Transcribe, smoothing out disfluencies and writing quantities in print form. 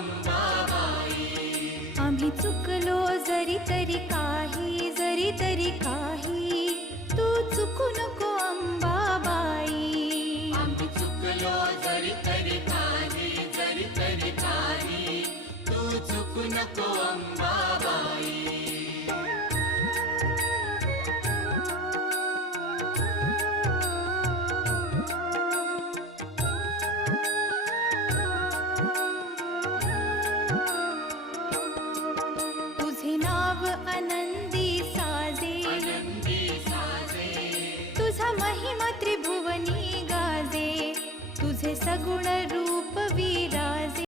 अंबाबाई. आम्ही चुकलो जरी तरी काही, तू चुकू नको अंबाबाई. आम्ही चुकलो जरी तरी काही, तू चुकू नको अंबाबाई. तुझे नाव आनंदी साजे, तुझा महिमा त्रिभुवनी गाजे. तुझे सगुण रूप